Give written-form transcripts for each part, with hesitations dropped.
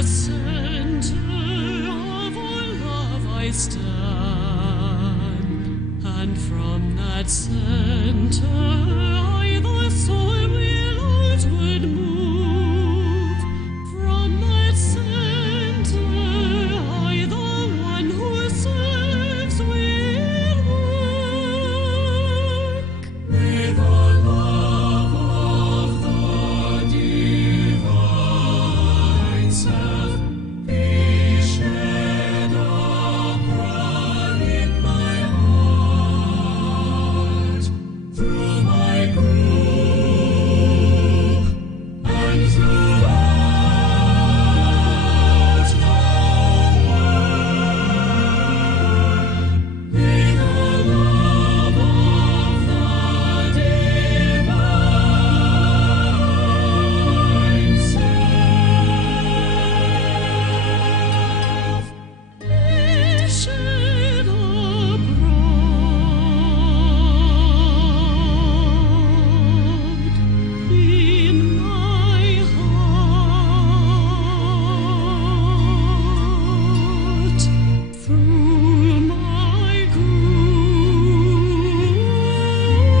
the center of our love I stand, and from that center I, the soul, will outward move. From that center I, the one who serves, will work. May the love of the divine self be shed abroad in my heart, through my group and throughout the world. May the love of the divine self be shed abroad in my heart, through my group and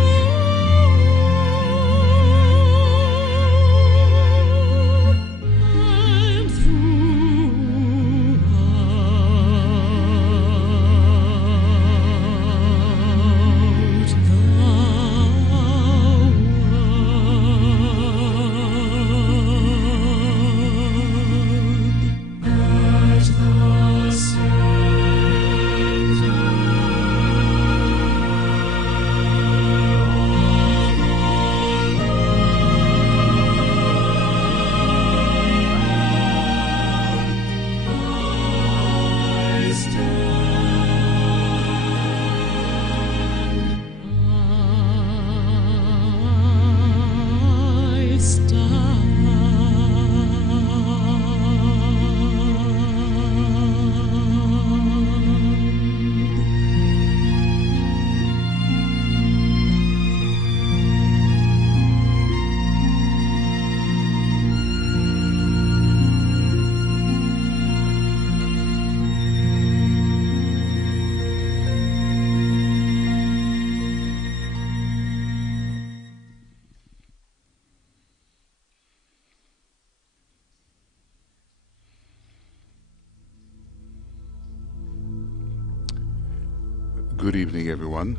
Good evening, everyone.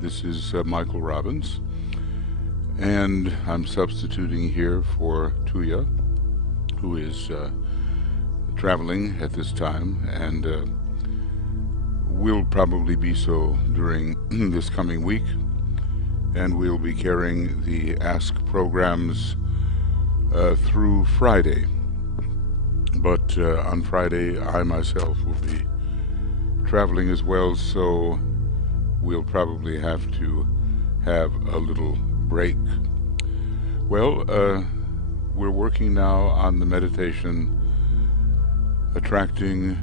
This is Michael Robbins, and I'm substituting here for Tuya, who is traveling at this time, and will probably be so during this coming week. And we'll be carrying the Ask programs through Friday. But on Friday, I myself will be traveling as well, so we'll probably have to have a little break. Well, we're working now on the meditation, attracting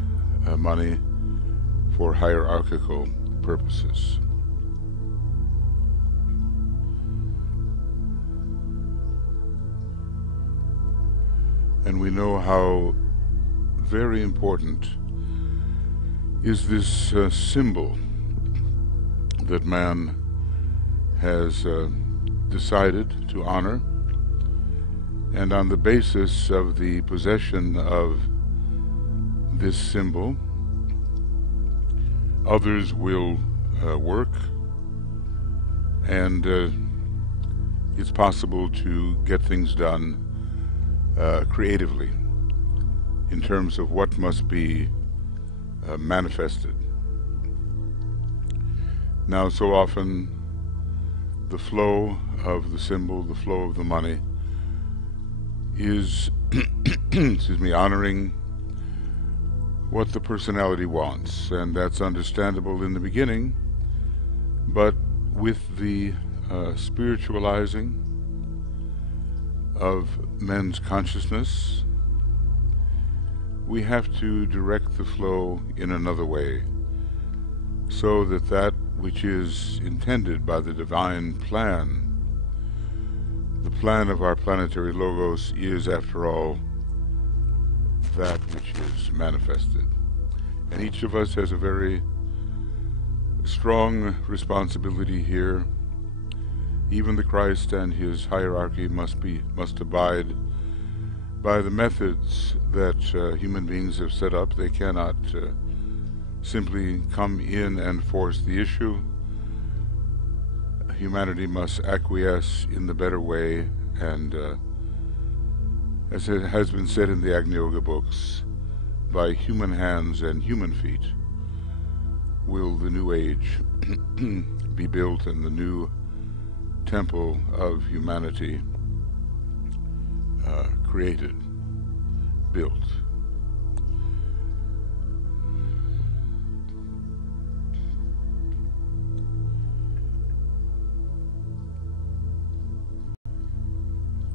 money for hierarchical purposes. And we know how very important is this symbol that man has decided to honor, and on the basis of the possession of this symbol, others will work, and it's possible to get things done creatively in terms of what must be manifested. Now, so often the flow of the symbol, the flow of the money is excuse me, honoring what the personality wants, and that's understandable in the beginning, but with the spiritualizing of men's consciousness, we have to direct the flow in another way, so that that which is intended by the divine plan, the plan of our planetary logos, is, after all, that which is manifested. And each of us has a very strong responsibility here. Even the Christ and his hierarchy must abide by the methods that human beings have set up. They cannot simply come in and force the issue. Humanity must acquiesce in the better way, and as it has been said in the Agni Yoga books, by human hands and human feet will the new age be built, and the new temple of humanity created, built.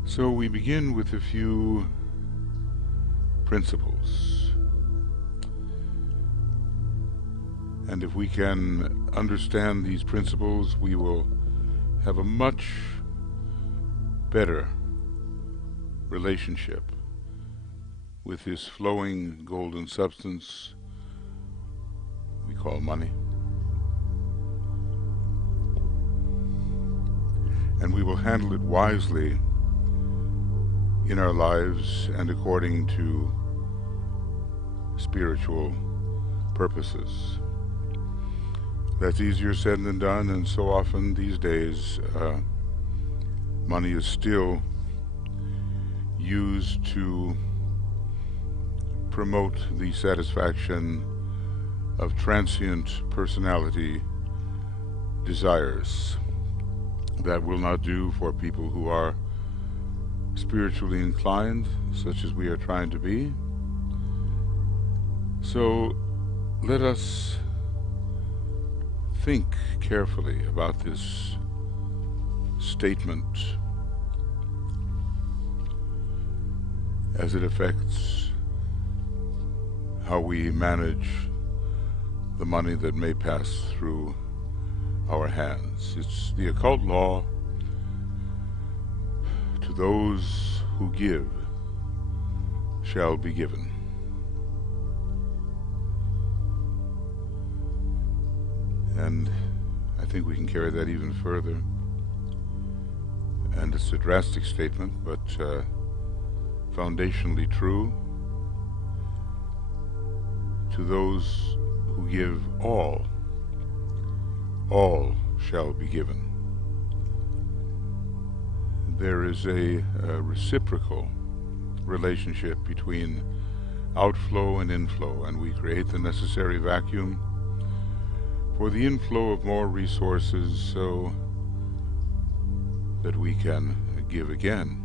So we begin with a few principles. And if we can understand these principles, we will have a much better relationship with this flowing golden substance we call money. And we will handle it wisely in our lives and according to spiritual purposes. That's easier said than done, and so often these days money is still used to promote the satisfaction of transient personality desires that will not do for people who are spiritually inclined, such as we are trying to be. So let us think carefully about this statement as it affects how we manage the money that may pass through our hands. It's the occult law: to those who give shall be given. And I think we can carry that even further. And it's a drastic statement, but foundationally true. To those who give all shall be given. There is a reciprocal relationship between outflow and inflow, and we create the necessary vacuum for the inflow of more resources so that we can give again.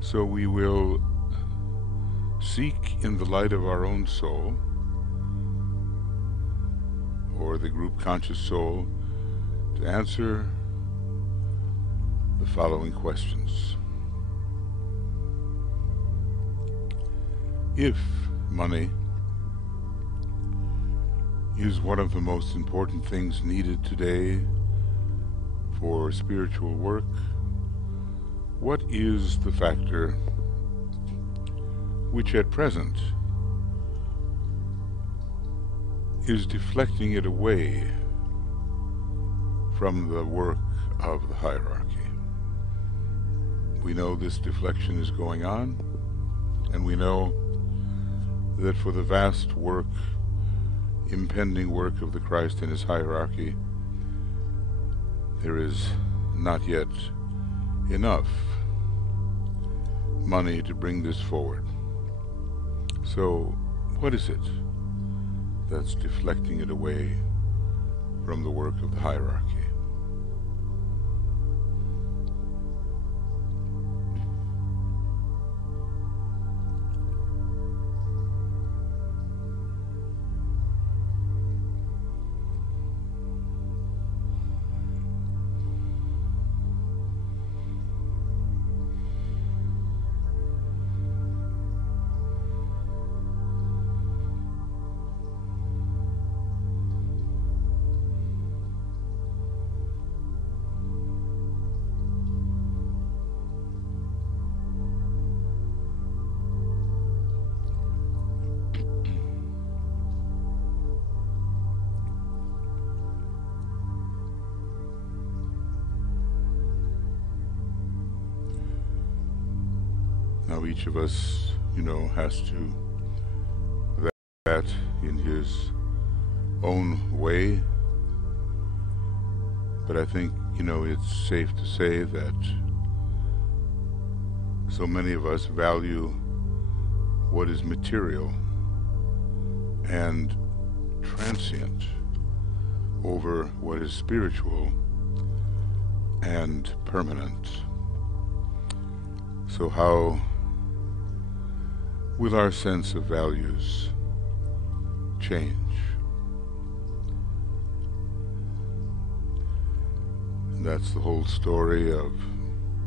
So we will seek in the light of our own soul, or the group conscious soul, to answer the following questions. If money is one of the most important things needed today for spiritual work, what is the factor which at present is deflecting it away from the work of the hierarchy? We know this deflection is going on, and we know that for the vast work, impending work of the Christ and his hierarchy, there is not yet enough money to bring this forward. So what is it that's deflecting it away from the work of the hierarchy? each of us, has to that in his own way. But I think, it's safe to say that so many of us value what is material and transient over what is spiritual and permanent. So how will our sense of values change? And that's the whole story of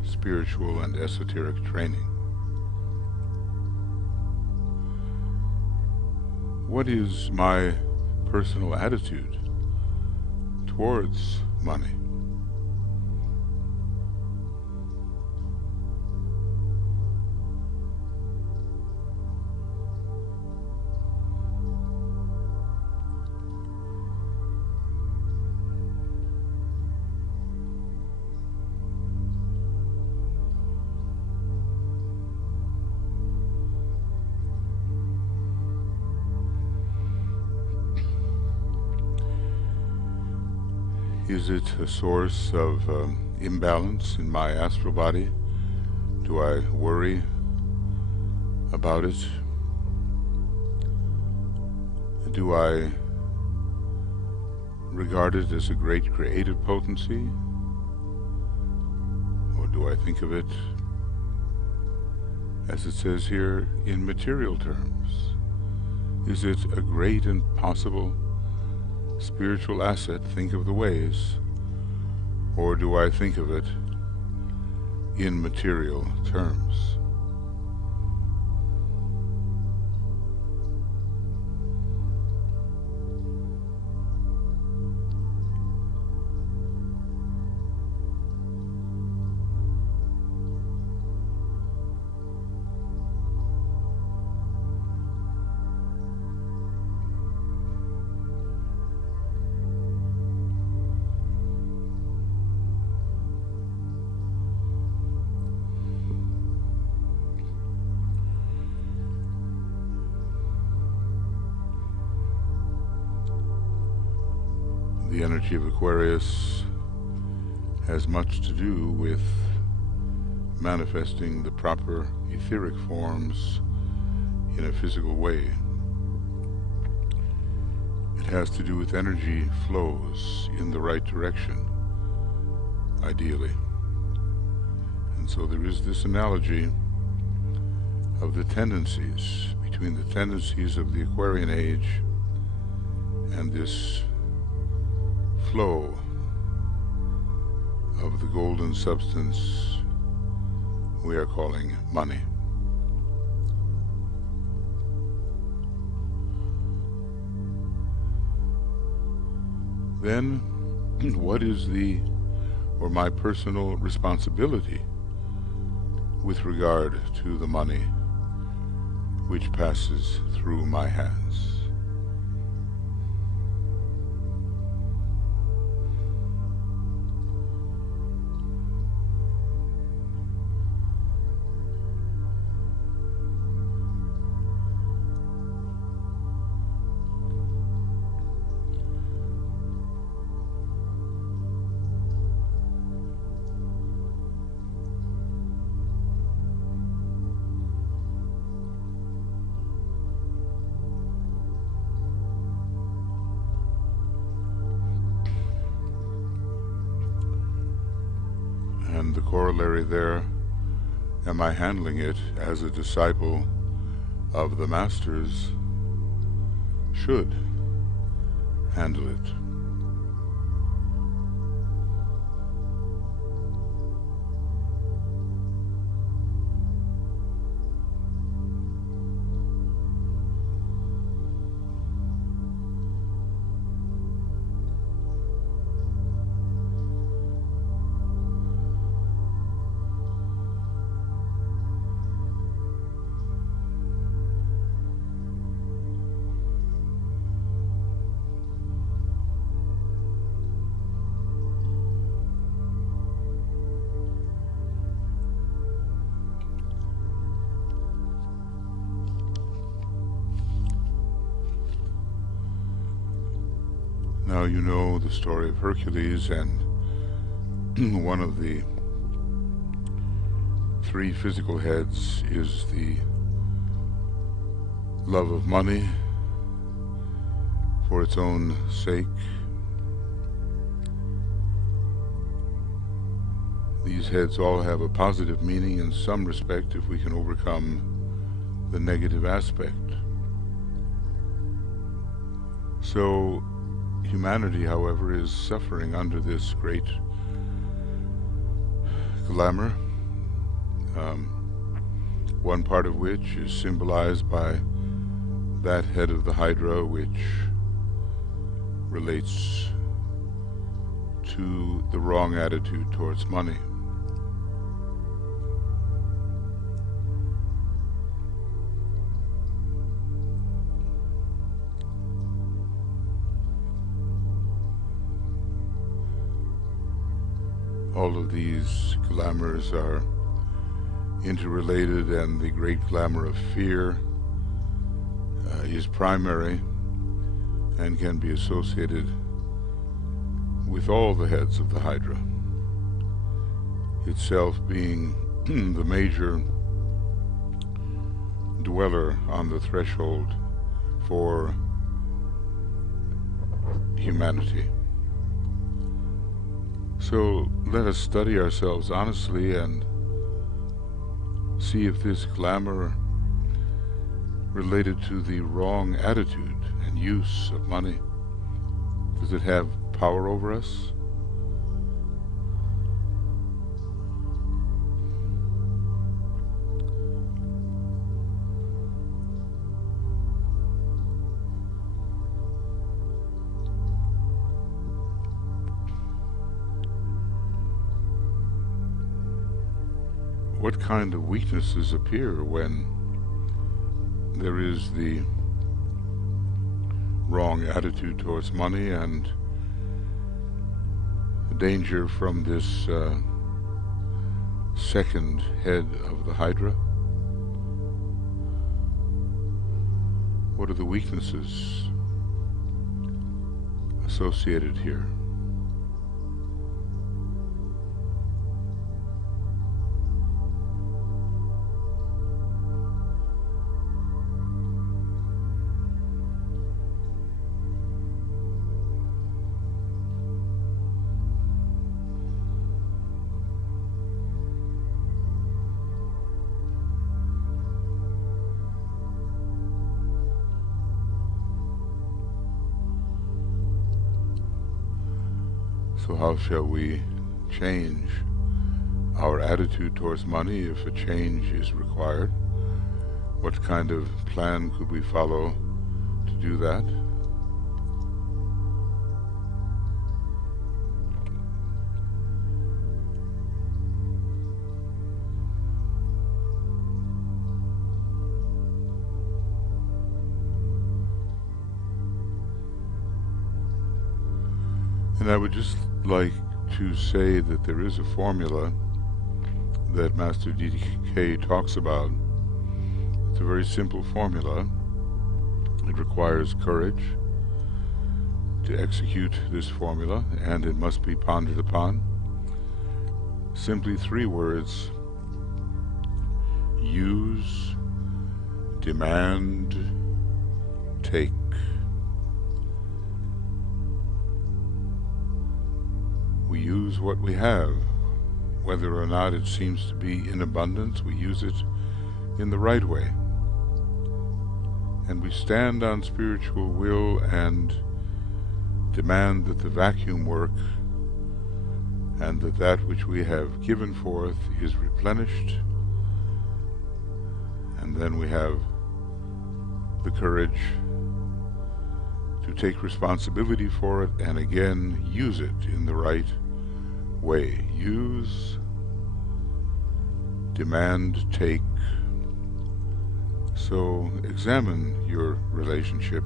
spiritual and esoteric training. What is my personal attitude towards money? Is it a source of imbalance in my astral body? Do I worry about it? Do I regard it as a great creative potency? Or do I think of it, as it says here, in material terms? Is it a great and possible spiritual asset? Think of the ways. Or do I think of it in material terms? The energy of Aquarius has much to do with manifesting the proper etheric forms in a physical way. It has to do with energy flows in the right direction, ideally. And so there is this analogy of the tendencies, between the tendencies of the Aquarian age and this flow of the golden substance we are calling money. Then, what is my personal responsibility with regard to the money which passes through my hands? And the corollary there, am I handling it as a disciple of the Masters should handle it? Now you know the story of Hercules, and one of the three physical heads is the love of money for its own sake. These heads all have a positive meaning in some respect if we can overcome the negative aspect. So humanity, however, is suffering under this great glamour, one part of which is symbolized by that head of the Hydra, which relates to the wrong attitude towards money. All of these glamours are interrelated, and the great glamour of fear is primary and can be associated with all the heads of the Hydra, itself being the major dweller on the threshold for humanity. So let us study ourselves honestly and see if this glamour related to the wrong attitude and use of money, does it have power over us? What kind of weaknesses appear when there is the wrong attitude towards money and danger from this second head of the Hydra? What are the weaknesses associated here? So how shall we change our attitude towards money if a change is required? What kind of plan could we follow to do that? And I would just like to say that there is a formula that Master DK talks about. It's a very simple formula. It requires courage to execute this formula, and it must be pondered upon. Simply three words: use, demand, take. We use what we have, whether or not it seems to be in abundance. We use it in the right way. And we stand on spiritual will and demand that the vacuum work and that that which we have given forth is replenished. And then we have the courage to take responsibility for it and again use it in the right way. Use, demand, take. So examine your relationship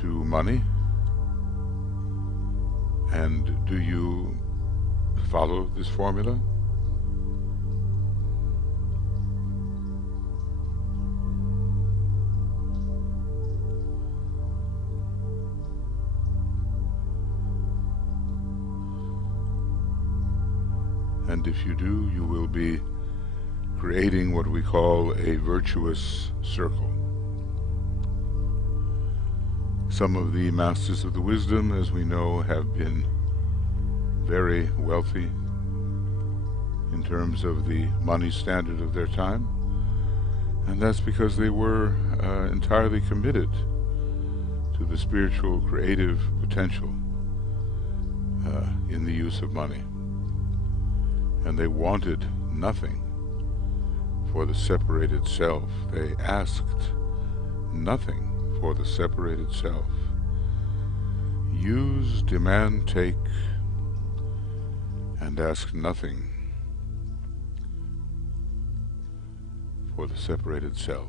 to money, and do you follow this formula? And if you do, you will be creating what we call a virtuous circle. Some of the masters of the wisdom, as we know, have been very wealthy in terms of the money standard of their time, and that's because they were entirely committed to the spiritual creative potential in the use of money, and they wanted nothing for the separated self. They asked nothing for the separated self. Use, demand, take, and ask nothing for the separated self.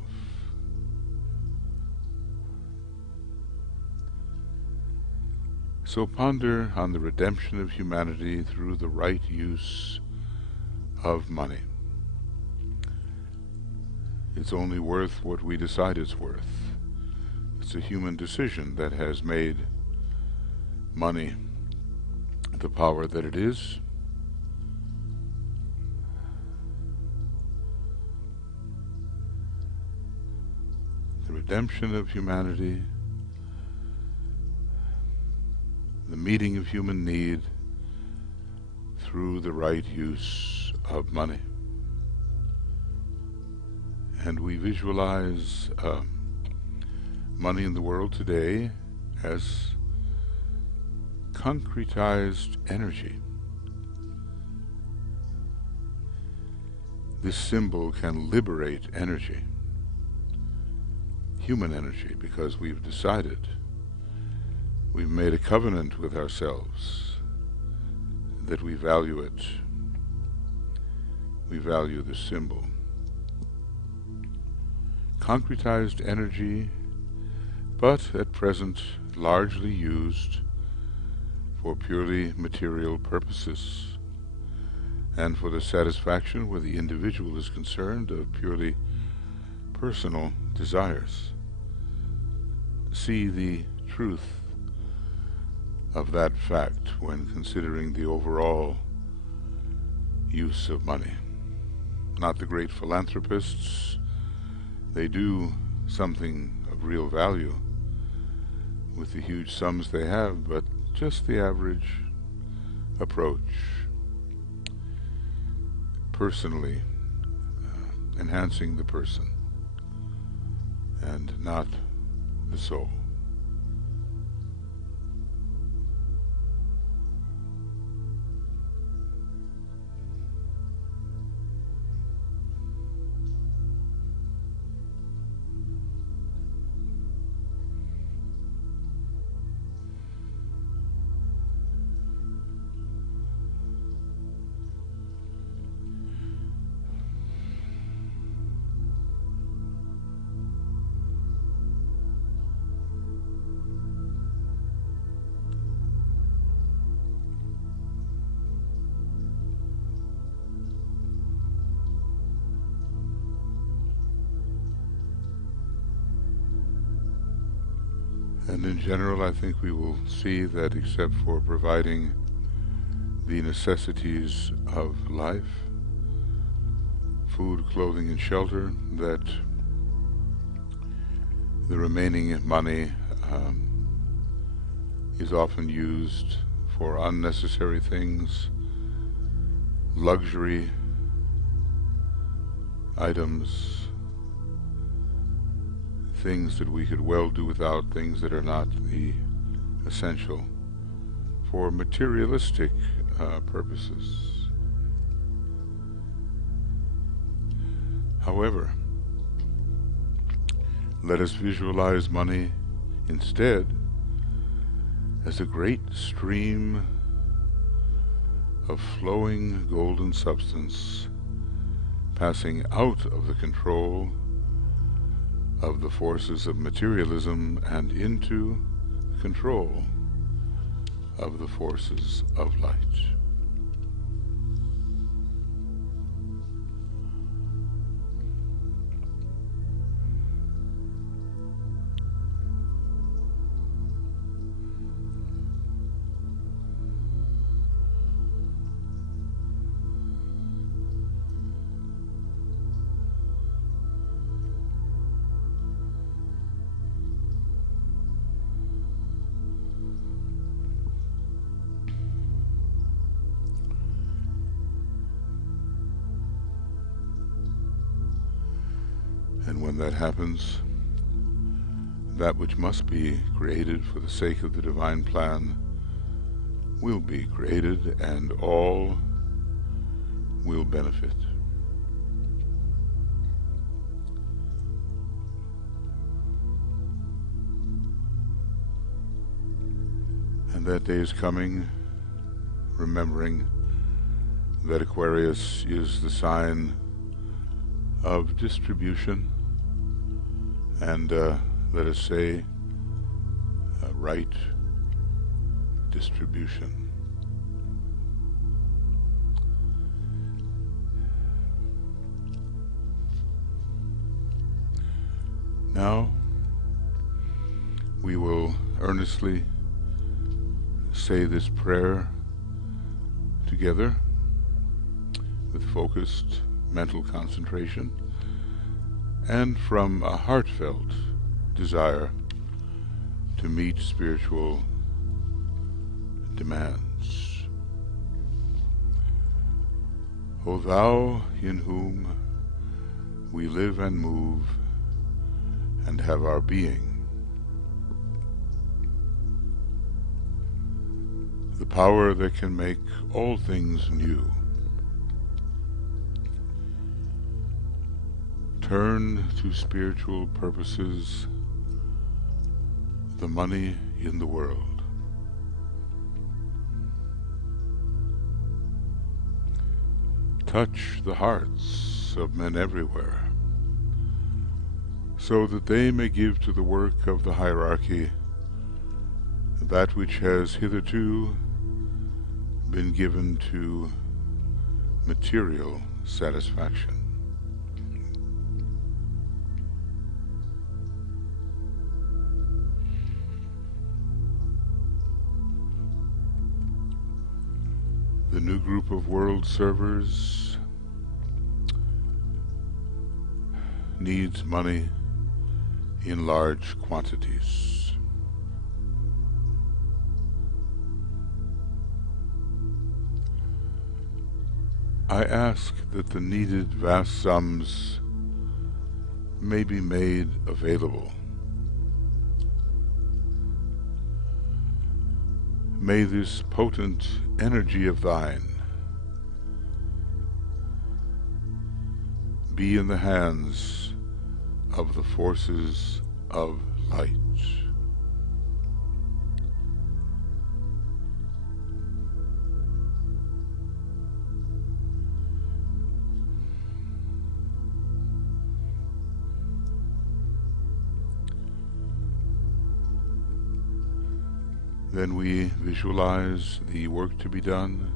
So ponder on the redemption of humanity through the right use of money. It's only worth what we decide it's worth. It's a human decision that has made money the power that it is. The redemption of humanity, the meeting of human need through the right use of money. And we visualize money in the world today as concretized energy. This symbol can liberate energy, human energy, because we've decided, we've made a covenant with ourselves that we value it. We value the symbol. Concretized energy, but at present largely used for purely material purposes and for the satisfaction, where the individual is concerned, of purely personal desires. See the truth of that fact when considering the overall use of money. Not the great philanthropists. They do something of real value with the huge sums they have, but just the average approach, personally enhancing the person and not the soul. And in general, I think we will see that except for providing the necessities of life, food, clothing, and shelter, that the remaining money is often used for unnecessary things, luxury items, things that we could well do without, things that are not the essential, for materialistic purposes. However, let us visualize money instead as a great stream of flowing golden substance passing out of the control of the forces of materialism and into the control of the forces of light. when that happens, that which must be created for the sake of the divine plan will be created, and all will benefit. And that day is coming, remembering that Aquarius is the sign of distribution and, let us say, right distribution. Now, we will earnestly say this prayer together with focused mental concentration and from a heartfelt desire to meet spiritual demands. O Thou in whom we live and move and have our being, the power that can make all things new, turn to spiritual purposes the money in the world. Touch the hearts of men everywhere, so that they may give to the work of the hierarchy that which has hitherto been given to material satisfaction. The new group of world servers needs money in large quantities. I ask that the needed vast sums may be made available. May this potent energy of Thine be in the hands of the forces of light. Then we visualize the work to be done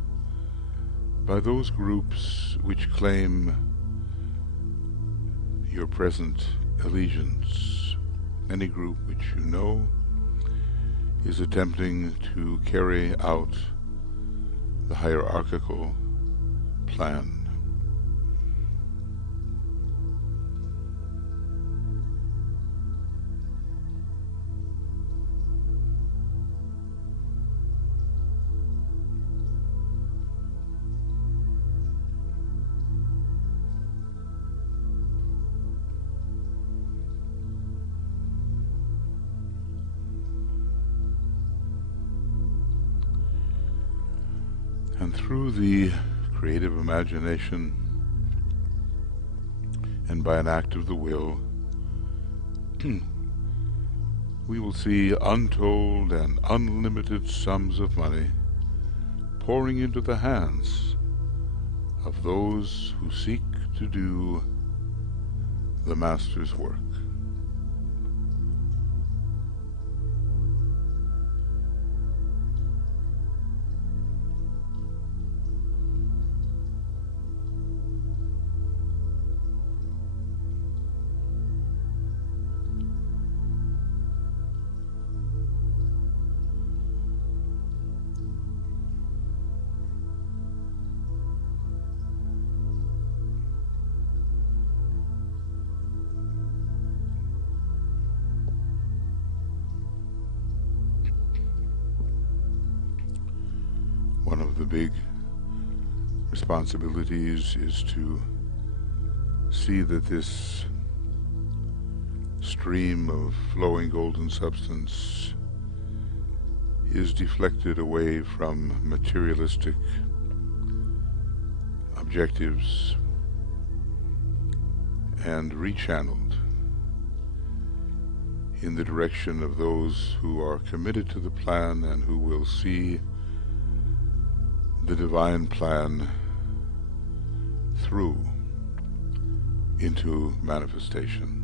by those groups which claim your present allegiance. Any group which you know is attempting to carry out the hierarchical plan. And through the creative imagination and by an act of the will, we will see untold and unlimited sums of money pouring into the hands of those who seek to do the Master's work. One of the big responsibilities is to see that this stream of flowing golden substance is deflected away from materialistic objectives and rechanneled in the direction of those who are committed to the plan and who will see the divine plan through into manifestation.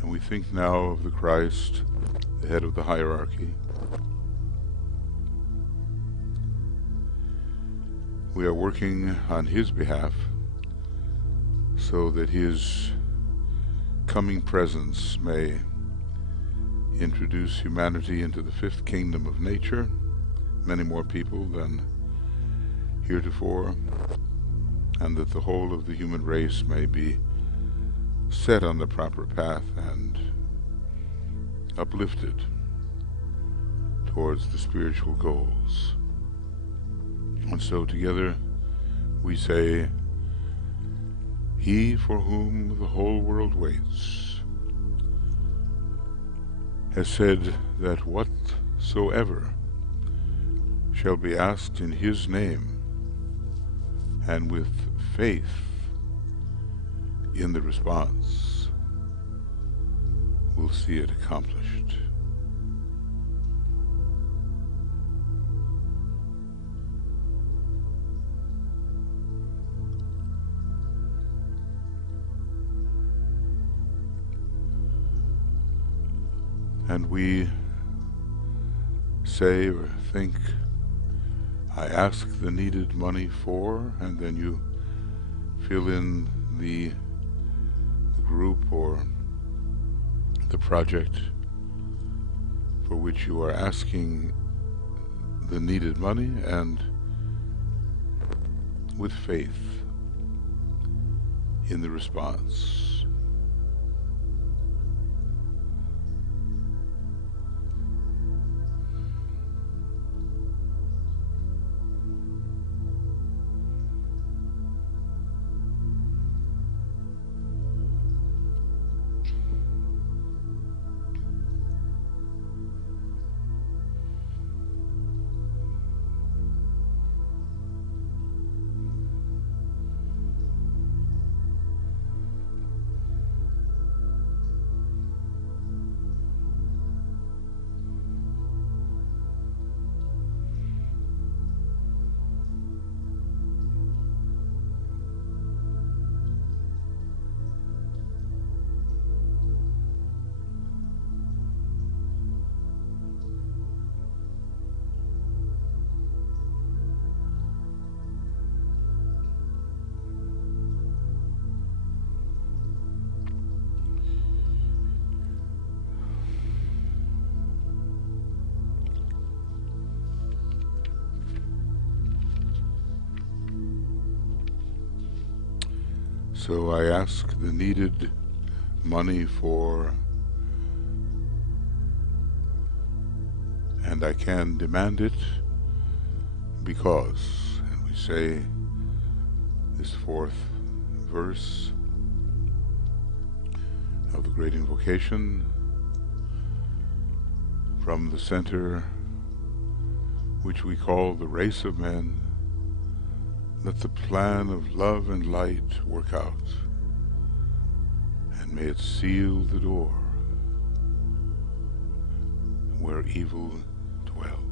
And we think now of the Christ, the head of the hierarchy. We are working on his behalf so that his coming presence may introduce humanity into the fifth kingdom of nature, many more people than heretofore, and that the whole of the human race may be set on the proper path and uplifted towards the spiritual goals. And so together we say, He for whom the whole world waits has said that whatsoever shall be asked in His name, and with faith in the response, we'll see it accomplished. And we say or think, I ask the needed money for, and then you fill in the group or the project for which you are asking the needed money, and with faith in the response. So I ask the needed money for, and I can demand it because, and we say this fourth verse of the great invocation from the center which we call the race of men. Let the plan of love and light work out, and may it seal the door where evil dwells.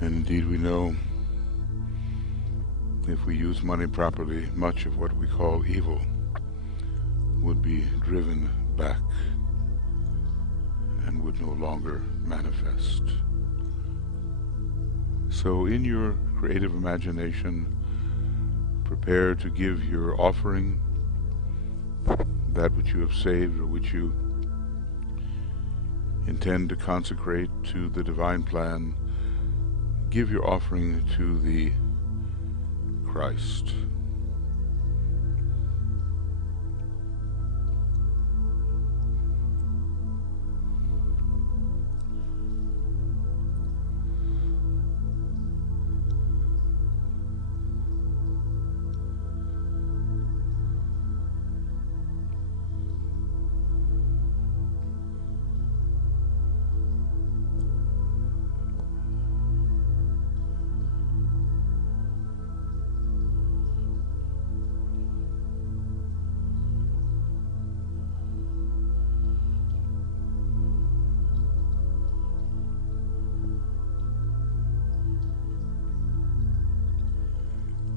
And indeed we know if we use money properly, much of what we call evil would be driven back and would no longer manifest. So in your creative imagination, prepare to give your offering, that which you have saved or which you intend to consecrate to the divine plan, give your offering to the Christ.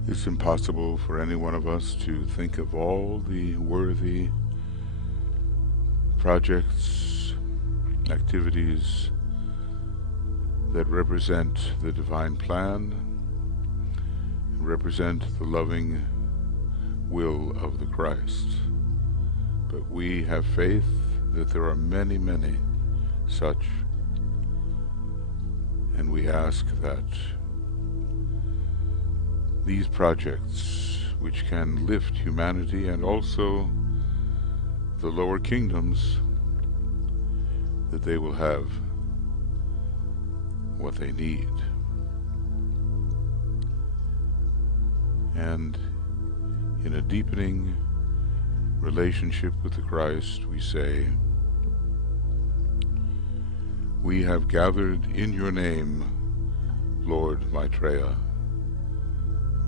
It's impossible for any one of us to think of all the worthy projects, activities that represent the divine plan, and represent the loving will of the Christ. But we have faith that there are many, many such, and we ask that these projects, which can lift humanity and also the lower kingdoms, that they will have what they need. And in a deepening relationship with the Christ, we say, we have gathered in your name, Lord Maitreya.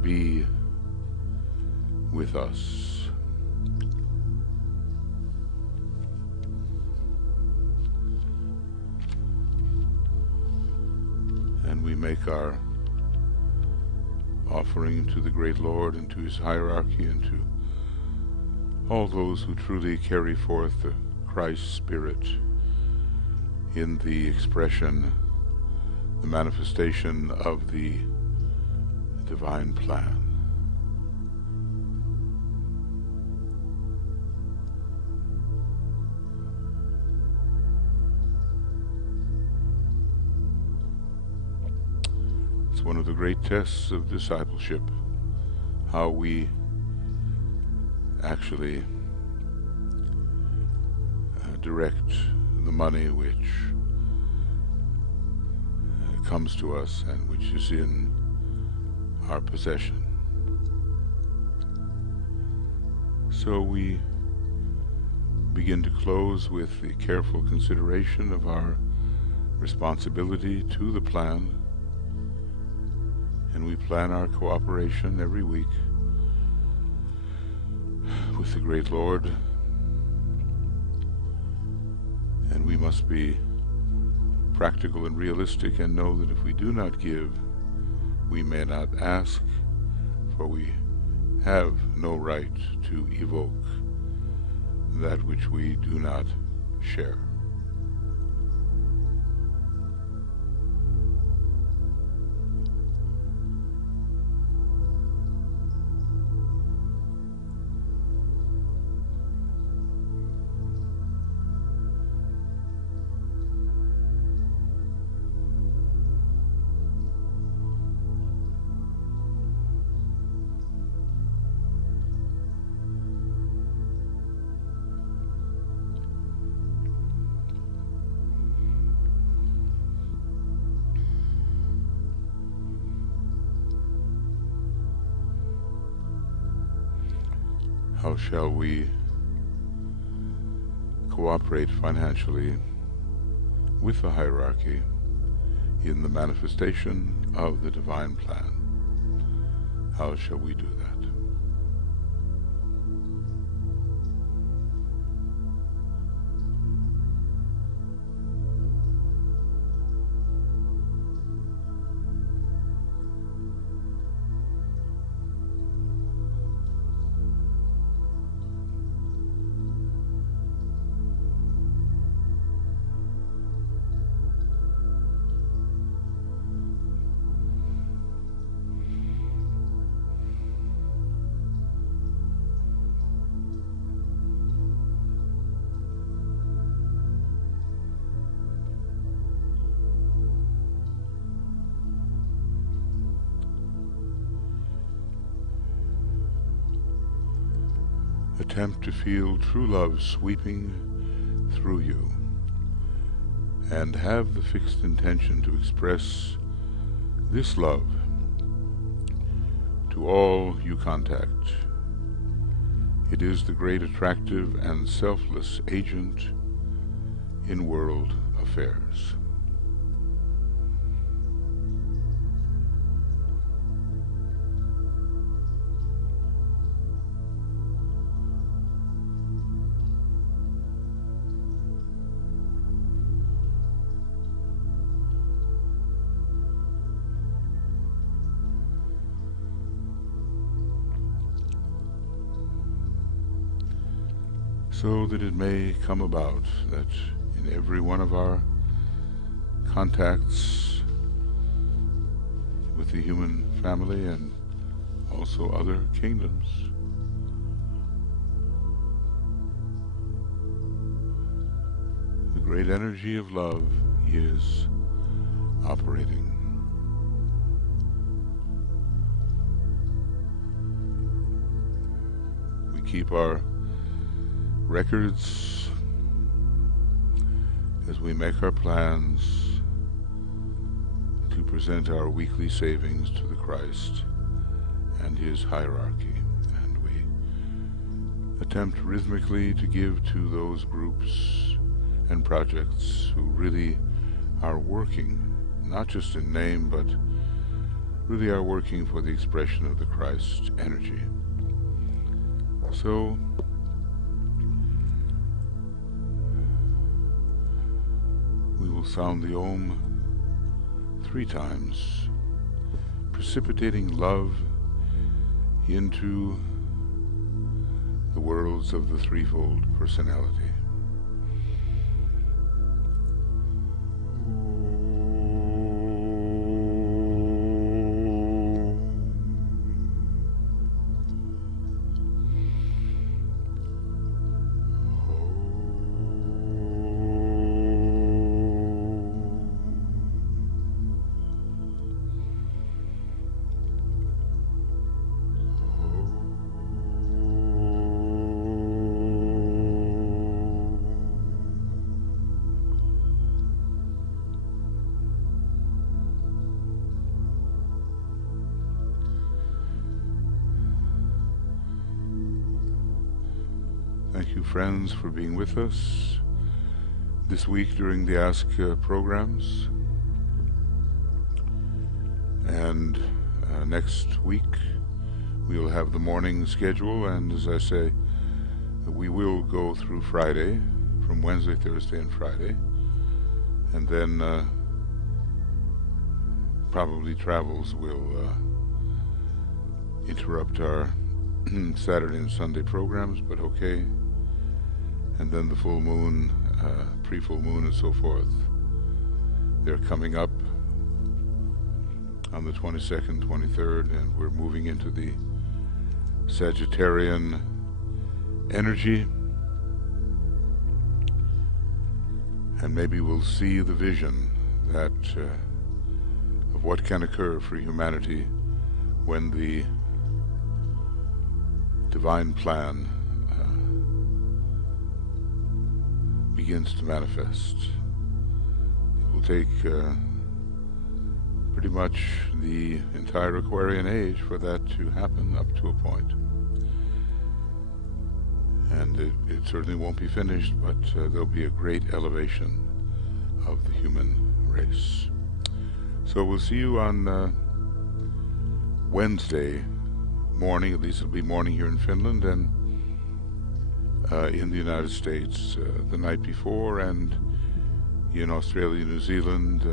Be with us. And we make our offering to the great Lord and to his hierarchy and to all those who truly carry forth the Christ Spirit in the expression, the manifestation of the divine plan. It's one of the great tests of discipleship, how we actually direct the money which comes to us and which is in our possession. So we begin to close with the careful consideration of our responsibility to the plan, and we plan our cooperation every week with the great Lord, and we must be practical and realistic and know that if we do not give, we may not ask, for we have no right to evoke that which we do not share. How shall we cooperate financially with the hierarchy in the manifestation of the divine plan? How shall we do that? attempt to feel true love sweeping through you, and have the fixed intention to express this love to all you contact. It is the great attractive and selfless agent in world affairs. So that it may come about that in every one of our contacts with the human family and also other kingdoms, the great energy of love is operating. We keep our records as we make our plans to present our weekly savings to the Christ and his hierarchy, and we attempt rhythmically to give to those groups and projects who really are working, not just in name, but really are working for the expression of the Christ energy. So we will sound the Om 3 times, precipitating love into the worlds of the threefold personality. Thank you, friends, for being with us this week during the Ask programs. And next week we will have the morning schedule, and as I say, we will go through Friday, from Wednesday, Thursday, and Friday, and then probably travels will interrupt our Saturday and Sunday programs, but okay. And then the full moon, pre-full moon, and so forth. They're coming up on the 22nd, 23rd, and we're moving into the Sagittarian energy. And maybe we'll see the vision that of what can occur for humanity when the divine plan begins to manifest. It will take pretty much the entire Aquarian age for that to happen, up to a point. And it certainly won't be finished, but there'll be a great elevation of the human race. So we'll see you on Wednesday morning, at least it'll be morning here in Finland, and in the United States the night before, and in Australia, New Zealand,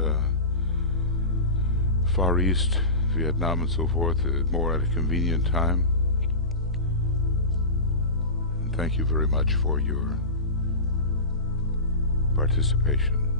Far East, Vietnam, and so forth, more at a convenient time. And thank you very much for your participation.